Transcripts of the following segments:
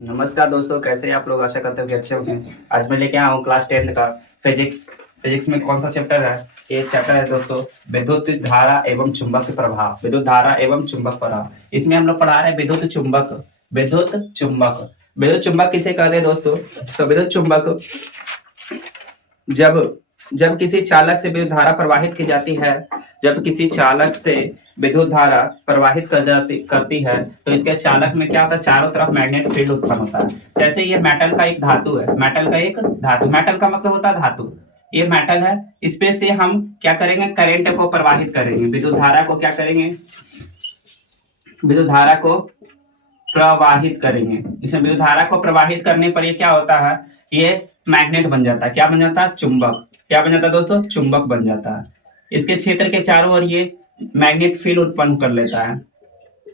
नमस्कार दोस्तों, कैसे हैं आप लोग। आशा करते हो कि अच्छे होंगे। आज मैं लेके आया हूँ क्लास 10 का फिजिक्स। फिजिक्स में कौन सा चैप्टर है? ये चैप्टर है दोस्तों, विद्युत धारा एवं चुंबक प्रभाव। विद्युत धारा एवं चुंबक प्रभाव, इसमें हम लोग पढ़ा रहे हैं विद्युत चुंबक। विद्युत चुंबक, विद्युत चुंबक किसे कहते हैं दोस्तों? तो विद्युत चुंबक जब जब किसी चालक से विद्युत धारा प्रवाहित की जाती है, जब किसी चालक से विद्युत धारा प्रवाहित करती है, तो इसके चालक में क्या होता है? चारों तरफ मैग्नेट फील्ड उत्पन्न होता है। जैसे ये मेटल का एक धातु है, मेटल का एक धातु, मेटल का मतलब होता है धातु। ये मेटल है, इस पे से हम क्या करेंगे? करंट को प्रवाहित करेंगे, विद्युत धारा को क्या करेंगे? विद्युत धारा को प्रवाहित करेंगे। इसमें विद्युत धारा को प्रवाहित करने पर ये क्या होता है? ये मैग्नेट बन जाता है। क्या बन जाता है? चुंबक। क्या बन जाता है दोस्तों? चुंबक बन जाता है। इसके क्षेत्र के चारों ओर ये मैग्नेट फील्ड उत्पन्न कर लेता है,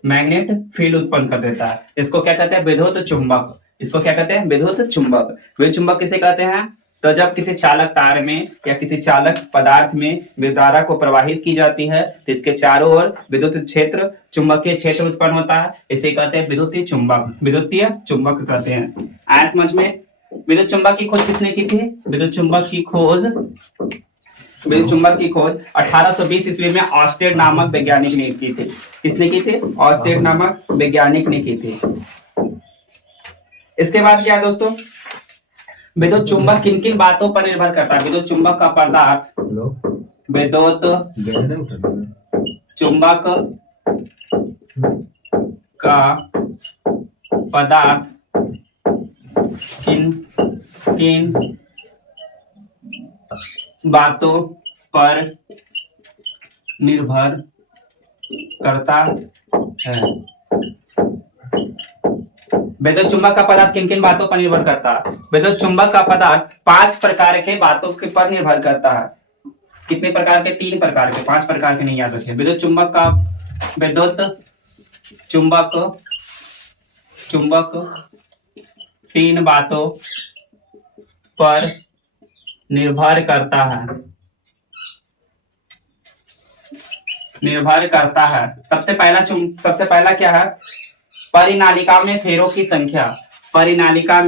मैग्नेट फील्ड उत्पन्न कर देता है। इसको क्या कहते हैं? विद्युत चुंबक। इसको क्या कहते हैं? विद्युत चुंबक। विद्युत चुंबक किसे कहते हैं? तो जब किसी चालक तार में या किसी चालक पदार्थ में विद्युत धारा को प्रवाहित की जाती है, तो इसके चारों ओर विद्युत क्षेत्र, चुंबकीय क्षेत्र उत्पन्न होता है। इसे कहते हैं विद्युतीय चुंबक। विद्युतीय चुंबक कहते हैं। आया समझ में? विद्युत चुंबक की खोज किसने की थी? विद्युत चुंबक की खोज 1820 ईस्वी में ऑस्टेड नामक वैज्ञानिक ने की थी। किसने की थी? ऑस्टेड नामक वैज्ञानिक ने की थी। इसके बाद क्या है दोस्तों? विद्युत चुंबक किन किन बातों पर निर्भर करता है? विद्युत चुंबक का पदार्थ, विद्युत चुंबक का पदार्थ किन किन बातों पर निर्भर करता है? विद्युत चुंबक का पदार्थ किन किन बातों पर निर्भर करता है? विद्युत चुंबक का पदार्थ 5 प्रकार के बातों के पर निर्भर करता है। कितने प्रकार के? 3 प्रकार के, 5 प्रकार के नहीं याद रखे। विद्युत चुंबक 3 बातों पर निर्भर करता है। सबसे पहला क्या है? परिनालिका में फेरों की संख्या। परिनालिका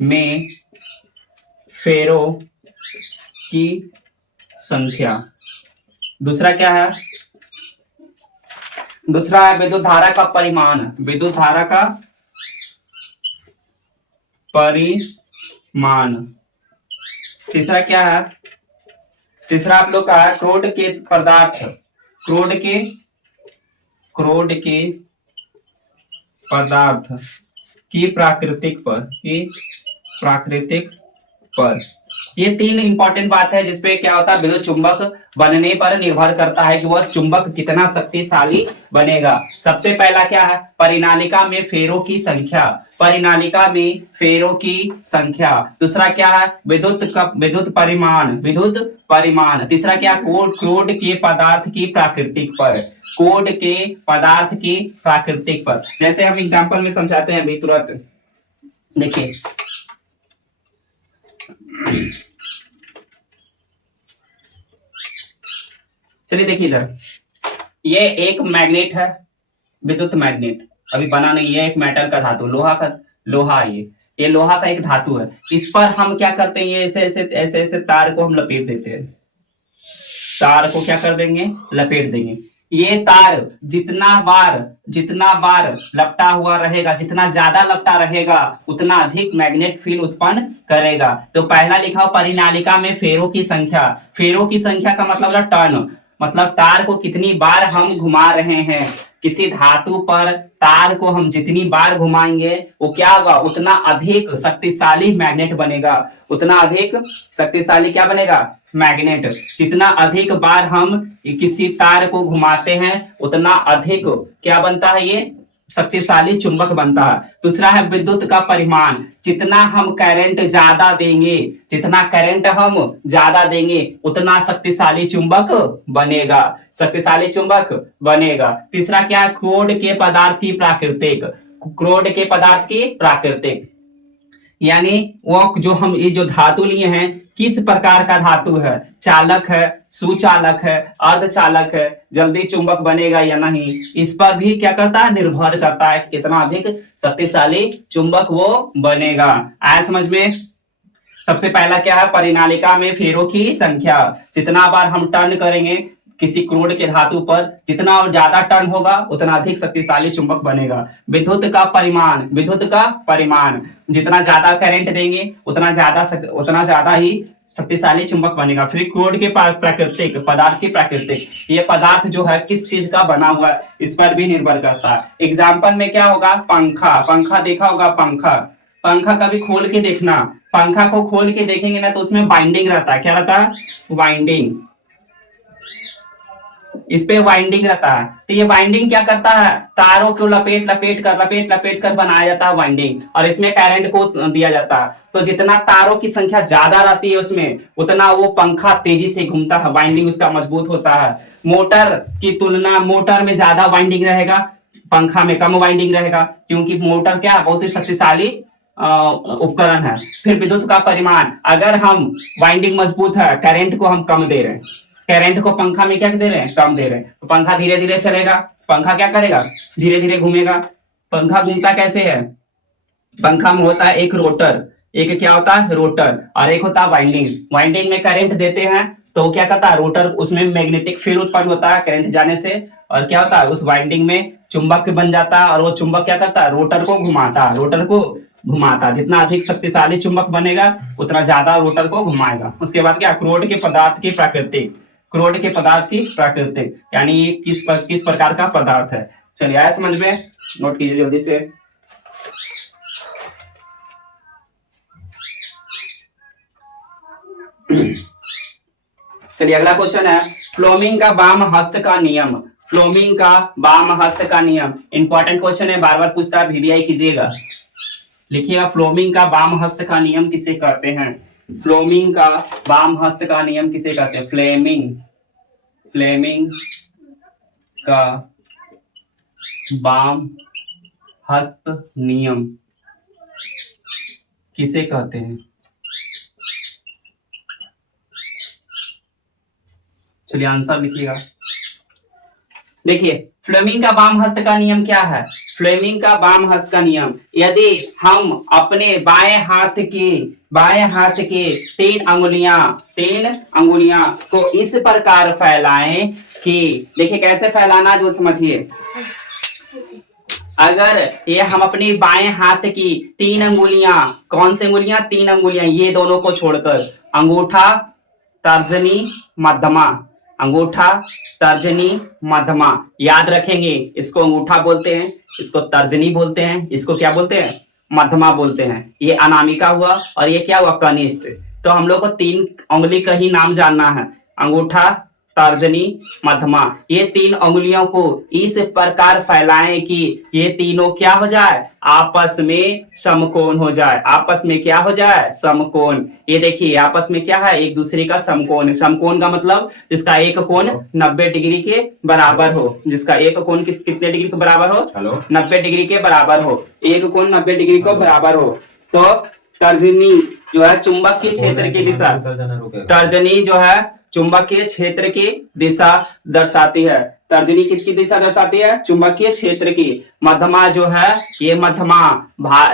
में फेरों की संख्या। दूसरा क्या है? दूसरा है विद्युत धारा का परिमाण। विद्युत धारा का परिमाण। तीसरा क्या है? तीसरा आप लोग का है क्रोड के पदार्थ, क्रोड के पदार्थ की प्राकृतिक पर। ये 3 इंपॉर्टेंट बात है जिसपे क्या होता है? विद्युत चुंबक बनने पर निर्भर करता है कि वह चुंबक कितना शक्तिशाली बनेगा। सबसे पहला क्या है? परिनालिका में फेरों की संख्या। परिनालिका में फेरों की संख्या। दूसरा क्या है? विद्युत परिमाण। तीसरा क्या? क्रोड के पदार्थ की प्राकृतिक पर। कोड के पदार्थ की प्राकृतिक पर। जैसे हम एग्जांपल में समझाते हैं अभी तुरंत, देखिए। चलिए देखिए इधर, ये एक मैग्नेट है, विद्युत मैग्नेट। अभी बना नहीं, ये एक मेटल का धातु, लोहा ये लोहा का एक धातु है। इस पर हम क्या करते हैं? ये ऐसे तार को हम लपेट देते हैं। तार को क्या कर देंगे? लपेट देंगे। ये तार जितना बार लपटा हुआ रहेगा, जितना ज्यादा लपटा रहेगा, उतना अधिक मैग्नेट फील्ड उत्पन्न करेगा। तो पहला लिखा हो परिनालिका में फेरों की संख्या। फेरों की संख्या का मतलब है टर्न, मतलब तार को कितनी बार हम घुमा रहे हैं। किसी धातु पर तार को हम जितनी बार घुमाएंगे वो क्या होगा? उतना अधिक शक्तिशाली मैग्नेट बनेगा। उतना अधिक शक्तिशाली क्या बनेगा? मैग्नेट। जितना अधिक बार हम किसी तार को घुमाते हैं उतना अधिक क्या बनता है? ये शक्तिशाली चुंबक बनता है। दूसरा है विद्युत का परिमाण। जितना हम करंट ज्यादा देंगे उतना शक्तिशाली चुंबक बनेगा। तीसरा क्या है? क्रोड के पदार्थ की प्राकृतिक, यानी वो जो हम ये जो धातु लिए हैं किस प्रकार का धातु है, चालक है, सुचालक है, अर्धचालक है, जल्दी चुंबक बनेगा या नहीं, इस पर भी क्या करता है, निर्भर करता है कि कितना अधिक शक्तिशाली चुंबक वो बनेगा। आया समझ में। सबसे पहला क्या है, परिनालिका में फेरों की संख्या, जितना बार हम टर्न करेंगे किसी क्रोड के धातु पर, जितना ज्यादा टर्न होगा उतना अधिक शक्तिशाली चुंबक बनेगा। विद्युत का परिमाण, विद्युत का परिमाण, जितना ज्यादा करंट देंगे उतना ज्यादा ही शक्तिशाली चुंबक बनेगा। फिर क्रोड के प्राकृतिक पदार्थ की प्राकृतिक, ये पदार्थ जो है किस चीज का बना हुआ है इस पर भी निर्भर करता है। एग्जाम्पल में क्या होगा, पंखा, पंखा देखा होगा, पंखा, पंखा कभी खोल के देखना, पंखा को खोल के देखेंगे ना तो उसमें बाइंडिंग रहता है, क्या रहता है, वाइंडिंग, इस पे वाइंडिंग रहता है। तो ये वाइंडिंग क्या करता है, तारों को लपेट कर बनाया जाता है वाइंडिंग, और इसमें करंट को दिया जाता है। तो जितना तारों की संख्या ज्यादा रहती है उसमें उतना वो पंखा तेजी से घूमता है, वाइंडिंग उसका मजबूत होता है। मोटर की तुलना, मोटर में ज्यादा वाइंडिंग रहेगा, पंखा में कम वाइंडिंग रहेगा, क्योंकि मोटर क्या है, बहुत ही शक्तिशाली उपकरण है। फिर विद्युत का परिमाण, अगर हम वाइंडिंग मजबूत है, करंट को हम कम दे रहे हैं, करंट को पंखा में क्या दे रहे हैं, कम दे रहे हैं, तो पंखा धीरे धीरे चलेगा, पंखा क्या करेगा, धीरे धीरे घूमेगा। पंखा घूमता कैसे है, पंखा में होता है एक रोटर, एक क्या होता है, रोटर, और एक होता है वाइंडिंग। वाइंडिंग में करंट देते हैं तो क्या करता है, रोटर, उसमें मैग्नेटिक फील्ड उत्पन्न होता है करंट जाने से, और क्या होता है, उस वाइंडिंग में चुंबक बन जाता है, और वो चुंबक क्या करता है, रोटर को घुमाता है, रोटर को घुमाता है। जितना अधिक शक्तिशाली चुंबक बनेगा उतना ज्यादा रोटर को घुमाएगा। उसके बाद क्या, क्रोड के पदार्थ की प्राकृतिक, क्रोड के पदार्थ की प्राकृतिक, यानी ये किस प्रकार का पदार्थ है। चलिए आया समझ में, नोट कीजिए जल्दी से। चलिए अगला क्वेश्चन है, फ्लोमिंग का वाम हस्त का नियम, फ्लोमिंग का वाम हस्त का नियम, इंपॉर्टेंट क्वेश्चन है, बार बार पूछता है, वीवीआई कीजिएगा। लिखिएगा, फ्लोमिंग का वाम हस्त का नियम किसे कहते हैं, फ्लोमिंग का वाम हस्त का नियम किसे कहते हैं, फ्लेमिंग, फ्लेमिंग का वाम हस्त नियम किसे कहते हैं। चलिए आंसर लिखिएगा। देखिए, फ्लेमिंग का वाम हस्त का नियम क्या है, फ्लेमिंग का वाम हस्त का नियम, यदि हम अपने बाएं हाथ के तीन अंगुलियां को इस प्रकार फैलाएं कि, देखिए कैसे फैलाना जो समझिए, अगर ये हम अपनी बाएं हाथ की तीन अंगुलियां, कौन सी अंगुलियां, तीन अंगुलियां, ये दोनों को छोड़कर अंगूठा, तर्जनी, मध्यमा, अंगूठा, तर्जनी, मध्यमा, याद रखेंगे, इसको अंगूठा बोलते हैं, इसको तर्जनी बोलते हैं, इसको क्या बोलते हैं, मध्यमा बोलते हैं। ये अनामिका हुआ और ये क्या हुआ, कनिष्ठ। तो हम लोग को तीन उंगली का ही नाम जानना है, अंगूठा, तर्जनी, मध्यमा, ये तीन उंगलियों को इस प्रकार फैलाएं कि ये तीनों क्या हो जाए, आपस में समकोण हो जाए, आपस में क्या हो जाए, समकोण। ये देखिए आपस में क्या है, एक दूसरे का समकोण, समकोण का मतलब जिसका एक कोण 90 डिग्री के बराबर हो, जिसका एक कोण कितने डिग्री के बराबर हो, 90 डिग्री के बराबर हो, एक कोण 90 डिग्री को बराबर हो। तो तर्जनी जो है चुंबकीय क्षेत्र की दिशा, तर्जनी जो है चुंबकीय क्षेत्र की दिशा दर्शाती है, तर्जनी किसकी दिशा दर्शाती है, चुंबकीय क्षेत्र की। मध्यमा जो है ये मध्यमा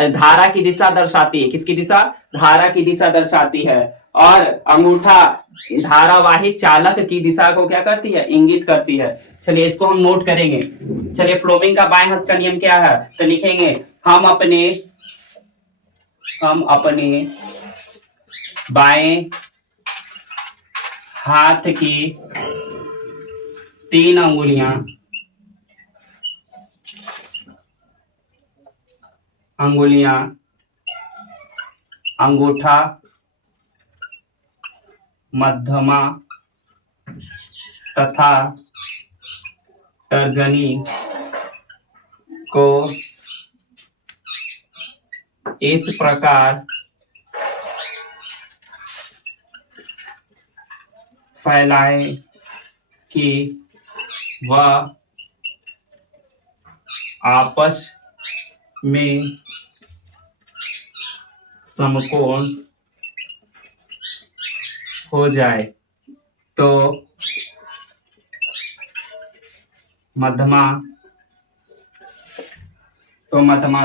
धारा की दिशा दर्शाती है, किसकी दिशा, धारा की दिशा दर्शाती है। और अंगूठा धारावाही चालक की दिशा को क्या करती है, इंगित करती है। चलिए इसको हम नोट करेंगे। चलिए फ्लोमिंग का बाएं हस्त का नियम क्या है, तो लिखेंगे, हम अपने बाएं हाथ की तीन अंगुलियां अंगूठा, मध्यमा तथा तर्जनी को इस प्रकार फैलाए कि वह आपस में समकोण हो जाए तो मध्यमा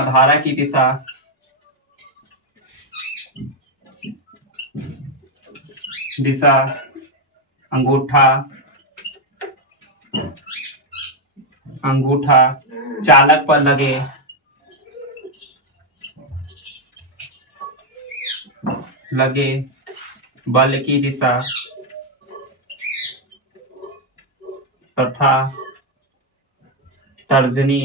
धारा की दिशा अंगूठा चालक पर लगे बल की दिशा तथा तर्जनी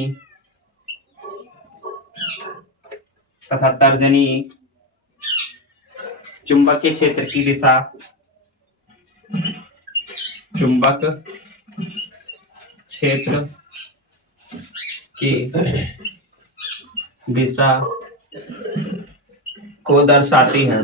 चुंबकीय क्षेत्र की दिशा चुंबक क्षेत्र की दिशा को दर्शाती है।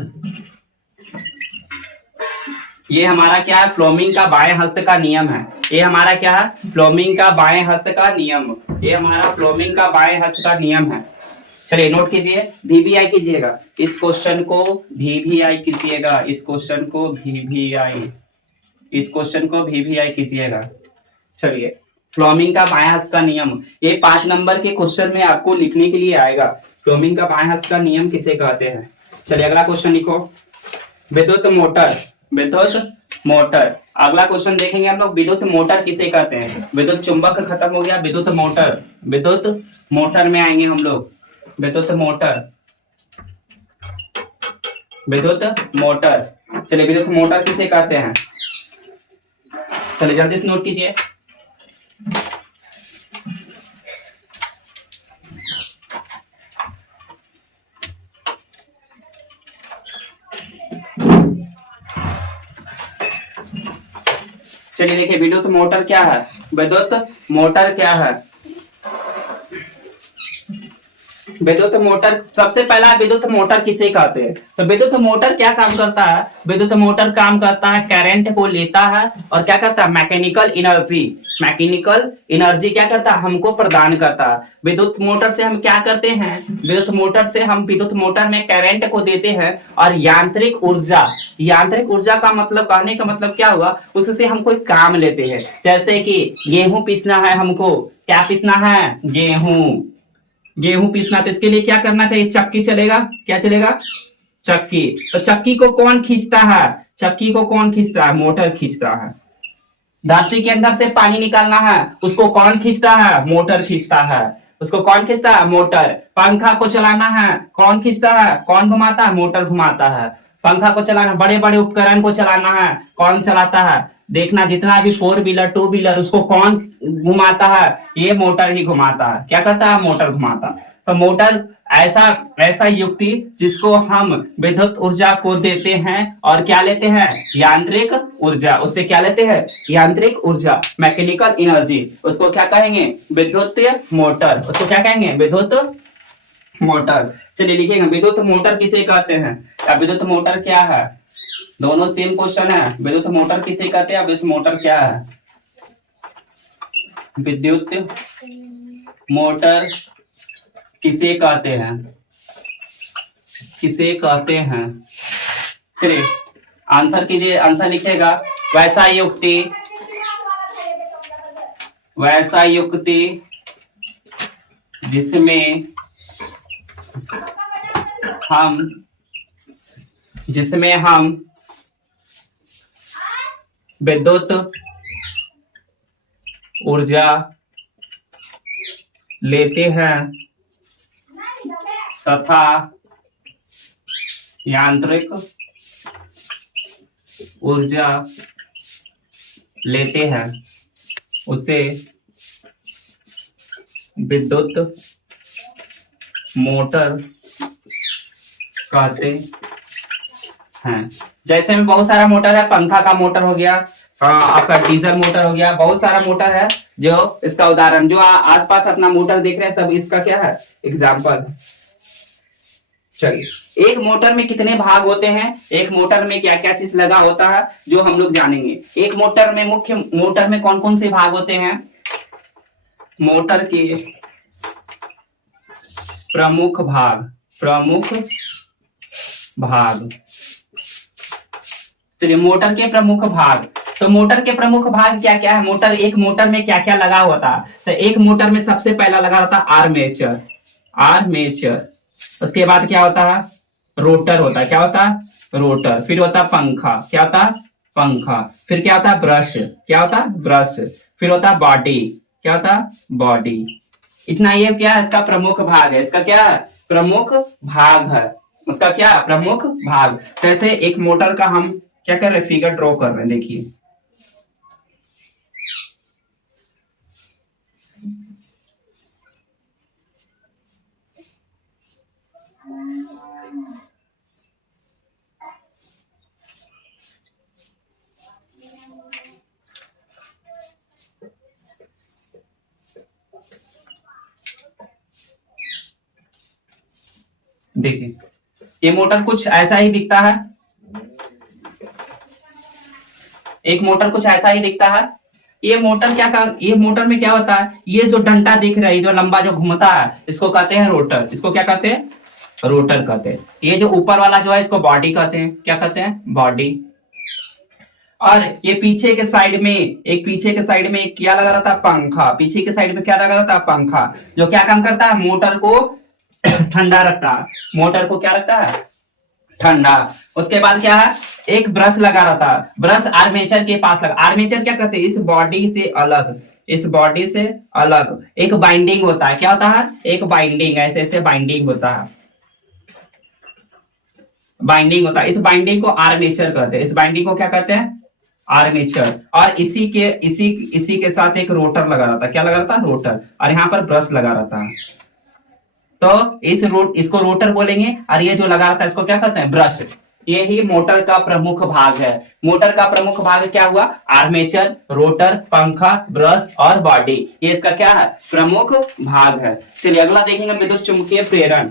ये हमारा क्या है, फ्लोमिंग का बाएं हस्त का नियम है। ये हमारा क्या है, फ्लोमिंग का बाएं हस्त का नियम। ये हमारा फ्लोमिंग का बाएं हस्त का नियम है। चलिए नोट कीजिए, VVI कीजिएगा इस क्वेश्चन को, VVI कीजिएगा इस क्वेश्चन को, VVI कीजिएगा। चलिए, फ्लोमिंग का बाएं हस्त का नियम, ये 5 नंबर के क्वेश्चन में आपको लिखने के लिए आएगा। फ्लोमिंग का बाएं हस्त का नियम किसे कहते हैं। चलिए अगला क्वेश्चन लिखो, विद्युत मोटर। अगला क्वेश्चन देखेंगे हम लोग, विद्युत मोटर किसे कहते हैं। विद्युत चुंबक खत्म हो गया, विद्युत मोटर में आएंगे हम लोग। विद्युत मोटर। चलिए विद्युत मोटर किसे कहते हैं, चलिए जल्दी से नोट कीजिए। चलिए देखिए, विद्युत मोटर क्या है। विद्युत मोटर, सबसे पहला विद्युत मोटर किसे कहते हैं। तो विद्युत मोटर क्या काम करता है, विद्युत मोटर काम करता है करंट को लेता है और क्या करता है, मैकेनिकल एनर्जी क्या करता है, हमको प्रदान करता है। विद्युत मोटर से हम क्या करते हैं, विद्युत मोटर में करंट को देते हैं और यांत्रिक ऊर्जा का मतलब, कहने का मतलब क्या हुआ, उससे हम कोई काम लेते हैं। जैसे कि गेहूं पीसना है हमको, क्या पीसना है, गेहूं पीसना, तो इसके लिए क्या करना चाहिए, चक्की चलेगा। क्या चलेगा, चक्की। तो चक्की को कौन खींचता है, मोटर खींचता है। धरती के अंदर से पानी निकालना है, उसको कौन खींचता है, मोटर खींचता है। उसको कौन खींचता है, मोटर। पंखा को चलाना है, कौन खींचता है, कौन घुमाता है, मोटर घुमाता है। पंखा को चलाना, बड़े बड़े उपकरण को चलाना है, कौन चलाता है। देखना जितना भी 4 व्हीलर 2 व्हीलर, उसको कौन घुमाता है, ये मोटर ही घुमाता है। क्या करता है, मोटर घुमाता है। तो मोटर ऐसा युक्ति जिसको हम विद्युत ऊर्जा को देते हैं और क्या लेते हैं, यांत्रिक ऊर्जा। उससे क्या लेते हैं, यांत्रिक ऊर्जा, मैकेनिकल एनर्जी। उसको क्या कहेंगे, विद्युत मोटर। उसको क्या कहेंगे, विद्युत मोटर। चलिए लिखिएगा, विद्युत मोटर किसे कहते हैं या विद्युत मोटर क्या है। दोनों सेम क्वेश्चन है, विद्युत मोटर किसे कहते हैं, विद्युत मोटर क्या है। विद्युत मोटर किसे कहते हैं, चलिए आंसर कीजिए, आंसर लिखिएगा, वैसा युक्ति जिसमें हम विद्युत ऊर्जा लेते हैं तथा यांत्रिक ऊर्जा लेते हैं, उसे विद्युत मोटर कहते हैं। जैसे में बहुत सारा मोटर है, पंखा का मोटर हो गया, आपका डीजल मोटर हो गया, बहुत सारा मोटर है। जो इसका उदाहरण, जो आसपास अपना मोटर देख रहे हैं सब, इसका क्या है, एग्जाम्पल। चलिए, एक मोटर में कितने भाग होते हैं, एक मोटर में क्या क्या चीज लगा होता है, जो हम लोग जानेंगे। एक मोटर में, मुख्य मोटर में कौन कौन से भाग होते हैं, मोटर के प्रमुख भाग। चलिए मोटर के प्रमुख भाग। तो मोटर के प्रमुख भाग क्या क्या है? मोटर, एक मोटर में क्या क्या लगा हुआ था? तो एक मोटर में सबसे पहला लगा होता आर्मेचर, आर्मेचर। उसके बाद क्या होता है? रोटर होता है। क्या होता है? रोटर। फिर होता है पंखा। क्या होता है? पंखा। फिर क्या होता है? ब्रश। क्या होता है? ब्रश। फिर होता है बॉडी। क्या होता है? बॉडी। इतना ये क्या है? इसका प्रमुख भाग है। इसका क्या है? प्रमुख भाग है। उसका क्या? प्रमुख भाग। जैसे एक मोटर का हम क्या कर रहे हैं? फिगर ड्रॉ कर रहे हैं, देखिए। देखिए ये मोटर कुछ ऐसा ही दिखता है। एक मोटर कुछ ऐसा ही दिखता है। ये मोटर ये मोटर में क्या होता है? ये जो डंडा दिख रहा है, जो लंबा जो घूमता है, इसको कहते हैं रोटर। इसको क्या कहते हैं? रोटर कहते हैं। ये जो ऊपर वाला जो है, इसको बॉडी कहते हैं। क्या कहते हैं? बॉडी। और ये पीछे के साइड में, एक पीछे के साइड में क्या लगा रहता है? पंखा। पीछे के साइड में क्या लगा रहता है? पंखा। जो क्या काम करता है? मोटर को ठंडा रखता है। मोटर को क्या रखता है? ठंडा। उसके बाद क्या है? एक ब्रश लगा रहता है। ब्रश आर्मेचर के पास लगा। आर्मेचर क्या कहते हैं? इस बॉडी से अलग, इस बॉडी से अलग एक बाइंडिंग होता है। क्या होता है? एक बाइंडिंग, ऐसे ऐसे बाइंडिंग होता है। बाइंडिंग होता है। इस बाइंडिंग को आर्मेचर कहते हैं। इस बाइंडिंग को क्या कहते हैं? आर्मेचर। और इसी के साथ एक रोटर लगा रहता है। क्या लगा रहता है? रोटर। और यहाँ पर ब्रश लगा रहता है। तो इसको रोटर बोलेंगे। और ये जो लगा रहता है, इसको क्या कहते हैं? ब्रश। ये ही मोटर का प्रमुख भाग है। मोटर का प्रमुख भाग क्या हुआ? आर्मेचर, रोटर, पंखा, ब्रश और बॉडी। ये इसका क्या है? प्रमुख भाग है। चलिए अगला देखेंगे, विद्युत चुंबकीय प्रेरण।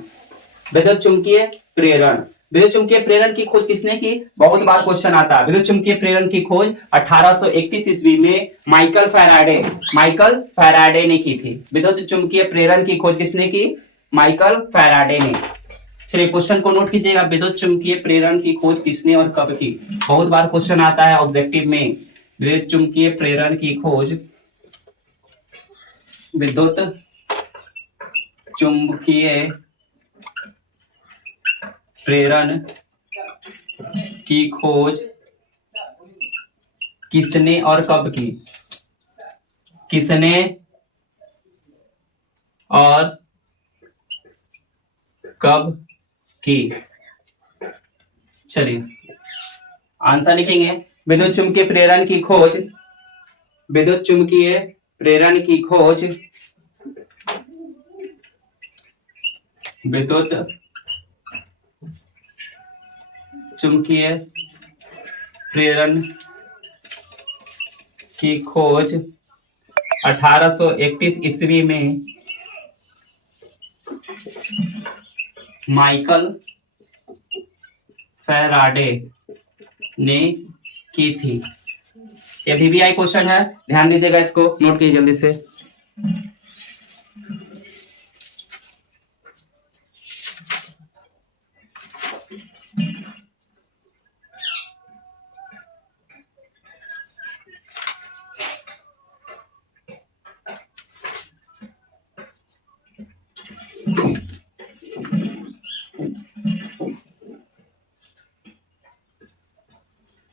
विद्युत चुंबकीय प्रेरण। विद्युत चुंबकीय प्रेरण की खोज किसने की? बहुत बार क्वेश्चन आता है। विद्युत चुंबकीय प्रेरण की खोज 1831 ईस्वी में माइकल फैराडे ने की थी। विद्युत चुंबकीय प्रेरण की खोज किसने की? माइकल फैराडे ने। चलिए क्वेश्चन को नोट कीजिएगा, विद्युत चुंबकीय प्रेरण की खोज किसने और कब की? बहुत बार क्वेश्चन आता है ऑब्जेक्टिव में। विद्युत चुंबकीय प्रेरण की खोज, विद्युत चुंबकीय प्रेरण की खोज किसने और कब की? किसने और कब की? चलिए आंसर लिखेंगे। विद्युत चुंबकीय प्रेरण की खोज, विद्युत चुंबकीय प्रेरण की खोज विद्युत चुंबकीय प्रेरण की खोज 1831 ईस्वी में माइकल फैराडे ने की थी। ये वीवीआई क्वेश्चन है, ध्यान दीजिएगा, इसको नोट कीजिए जल्दी से।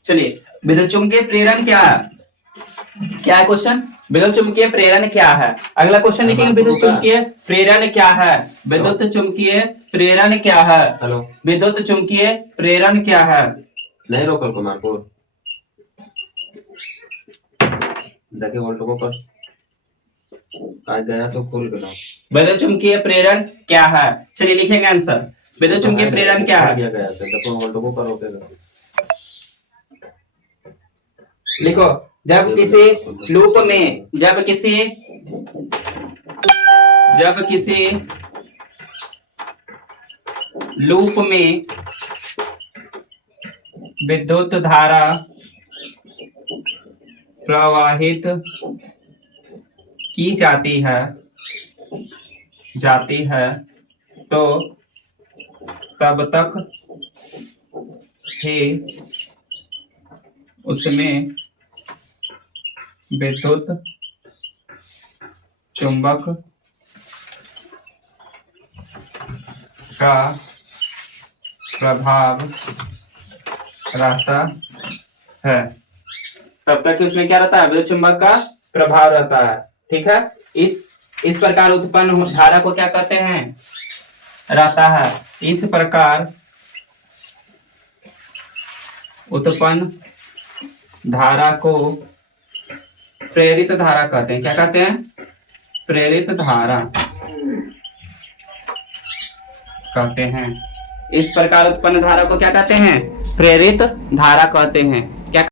चलिए विद्युत चुंबकीय प्रेरण क्या है? क्या है क्वेश्चन? विद्युत चुंबकीय प्रेरण क्या है? अगला क्वेश्चन लिखेंगे, विद्युत चुंबकीय प्रेरण क्या है? विद्युत चुंबकीय प्रेरण क्या है? विद्युत चुंबकीय प्रेरण क्या है? नहीं लोकल को मारको देखिए वोल्ट को पर काय गया तो खोल के लाओ। विद्युत चुंबकीय प्रेरण क्या है? चलिए लिखेंगे आंसर। विद्युत चुंबकीय प्रेरण क्या है? गया देखो वोल्ट को पर रोकेगा। लिखो, जब किसी लूप में, जब किसी लूप में विद्युत धारा प्रवाहित की जाती है तो तब तक ही उसमें विद्युत चुंबक का प्रभाव रहता है। तब तक कि उसमें क्या रहता है, विद्युत चुंबक का प्रभाव रहता है। ठीक है, इस प्रकार उत्पन्न धारा को क्या कहते हैं, रहता है। इस प्रकार उत्पन्न धारा को प्रेरित धारा कहते हैं। क्या कहते हैं, प्रेरित धारा कहते हैं। इस प्रकार उत्पन्न धारा को क्या कहते हैं, प्रेरित धारा कहते हैं।